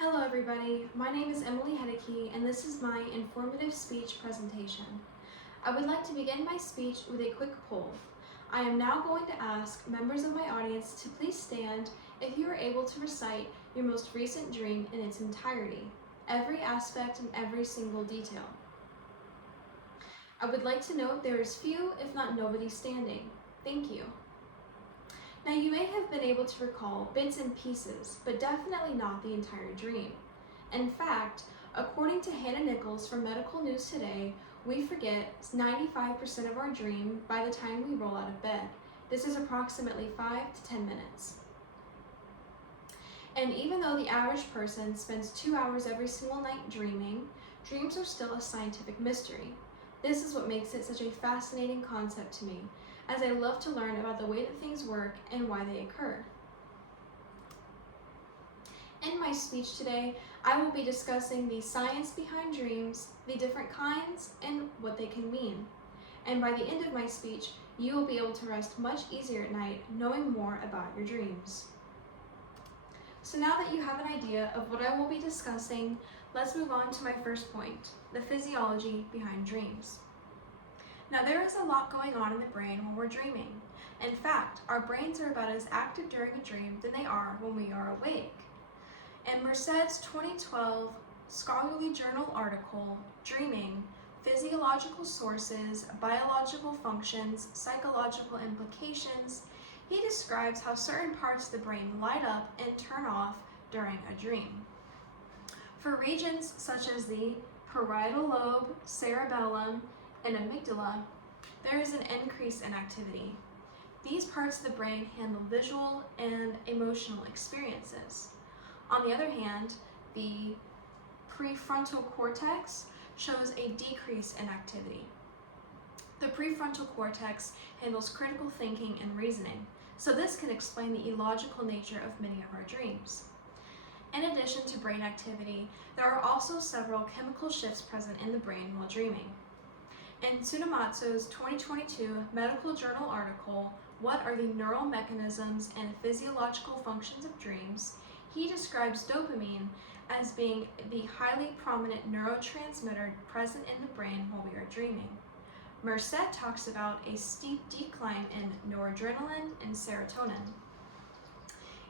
Hello everybody, my name is Emily Hedeke and this is my informative speech presentation. I would like to begin my speech with a quick poll. I am now going to ask members of my audience to please stand if you are able to recite your most recent dream in its entirety, every aspect and every single detail. I would like to note there is few, if not nobody, standing. Thank you. Now you may have been able to recall bits and pieces, but definitely not the entire dream. In fact, according to Hannah Nichols from Medical News Today, we forget 95% of our dream by the time we roll out of bed. This is approximately 5 to 10 minutes. And even though the average person spends 2 hours every single night dreaming, dreams are still a scientific mystery. This is what makes it such a fascinating concept to me, as I love to learn about the way that things work and why they occur. In my speech today, I will be discussing the science behind dreams, the different kinds, and what they can mean. And by the end of my speech, you will be able to rest much easier at night knowing more about your dreams. So now that you have an idea of what I will be discussing, let's move on to my first point, the physiology behind dreams. Now there is a lot going on in the brain when we're dreaming. In fact, our brains are about as active during a dream than they are when we are awake. In Merced's 2012 scholarly journal article, Dreaming, Physiological Sources, Biological Functions, Psychological Implications, he describes how certain parts of the brain light up and turn off during a dream. For regions such as the parietal lobe, cerebellum, and amygdala, there is an increase in activity. These parts of the brain handle visual and emotional experiences. On the other hand, the prefrontal cortex shows a decrease in activity. The prefrontal cortex handles critical thinking and reasoning, so this can explain the illogical nature of many of our dreams. In addition to brain activity, there are also several chemical shifts present in the brain while dreaming. In Tsunematsu's 2022 medical journal article, What Are the Neural Mechanisms and Physiological Functions of Dreams?, he describes dopamine as being the highly prominent neurotransmitter present in the brain while we are dreaming. Merced talks about a steep decline in noradrenaline and serotonin.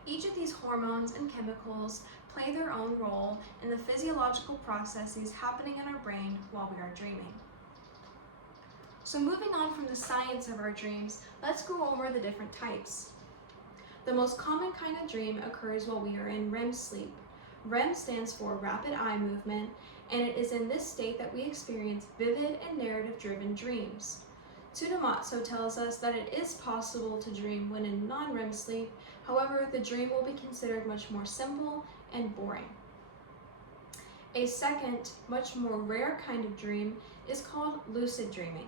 Each of these hormones and chemicals play their own role in the physiological processes happening in our brain while we are dreaming. So moving on from the science of our dreams, let's go over the different types. The most common kind of dream occurs while we are in REM sleep. REM stands for rapid eye movement, and it is in this state that we experience vivid and narrative-driven dreams. Tsunematsu tells us that it is possible to dream when in non-REM sleep, however, the dream will be considered much more simple and boring. A second, much more rare kind of dream is called lucid dreaming.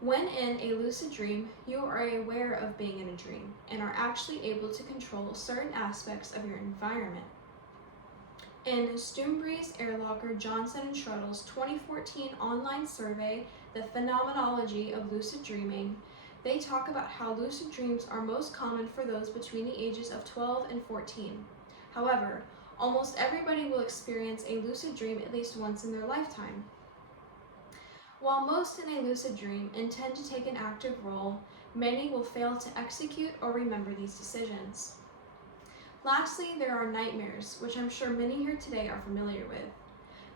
When in a lucid dream, you are aware of being in a dream and are actually able to control certain aspects of your environment. In Stumbries, Ehrlacher, Johnson, and Schroedel's 2014 online survey, The Phenomenology of Lucid Dreaming, they talk about how lucid dreams are most common for those between the ages of 12 and 14. However, almost everybody will experience a lucid dream at least once in their lifetime. While most in a lucid dream intend to take an active role, many will fail to execute or remember these decisions. Lastly, there are nightmares, which I'm sure many here today are familiar with.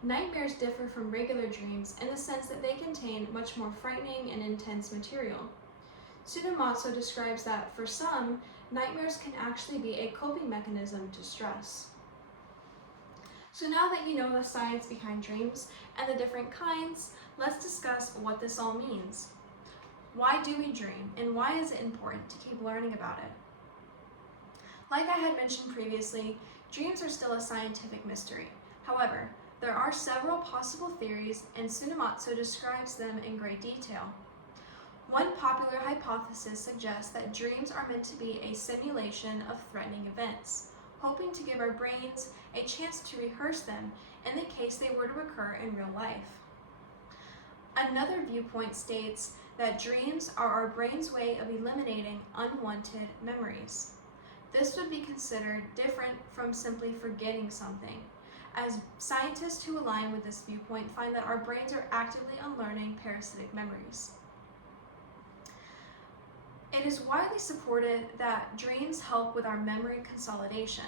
Nightmares differ from regular dreams in the sense that they contain much more frightening and intense material. Tsunematsu describes that for some, nightmares can actually be a coping mechanism to stress. So now that you know the science behind dreams and the different kinds, let's discuss what this all means. Why do we dream, and why is it important to keep learning about it? Like I had mentioned previously, dreams are still a scientific mystery. However, there are several possible theories, and Tsunematsu describes them in great detail. One popular hypothesis suggests that dreams are meant to be a simulation of threatening events, hoping to give our brains a chance to rehearse them in the case they were to occur in real life. Another viewpoint states that dreams are our brain's way of eliminating unwanted memories. This would be considered different from simply forgetting something, as scientists who align with this viewpoint find that our brains are actively unlearning parasitic memories. It is widely supported that dreams help with our memory consolidation.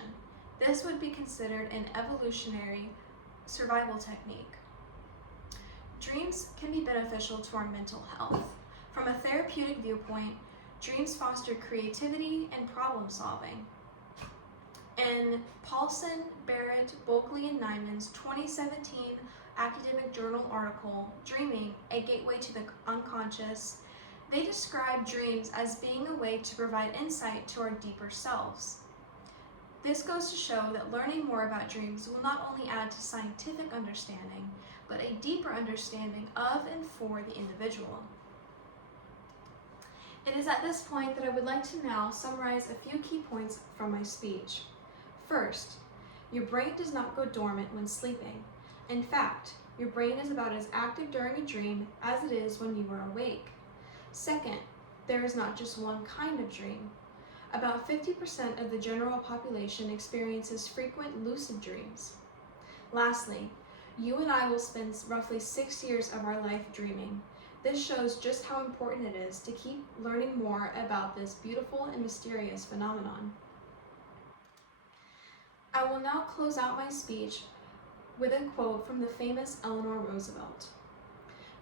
This would be considered an evolutionary survival technique. Dreams can be beneficial to our mental health. From a therapeutic viewpoint, dreams foster creativity and problem solving. In Paulson, Barrett, Bulkley, and Nyman's 2017 academic journal article, Dreaming, A Gateway to the Unconscious, they describe dreams as being a way to provide insight to our deeper selves. This goes to show that learning more about dreams will not only add to scientific understanding, but a deeper understanding of and for the individual. It is at this point that I would like to now summarize a few key points from my speech. First, your brain does not go dormant when sleeping. In fact, your brain is about as active during a dream as it is when you are awake. Second, there is not just one kind of dream. About 50% of the general population experiences frequent lucid dreams. Lastly, you and I will spend roughly 6 years of our life dreaming. This shows just how important it is to keep learning more about this beautiful and mysterious phenomenon. I will now close out my speech with a quote from the famous Eleanor Roosevelt.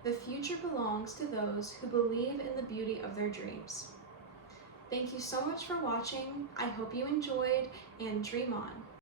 "The future belongs to those who believe in the beauty of their dreams." Thank you so much for watching. I hope you enjoyed, and dream on.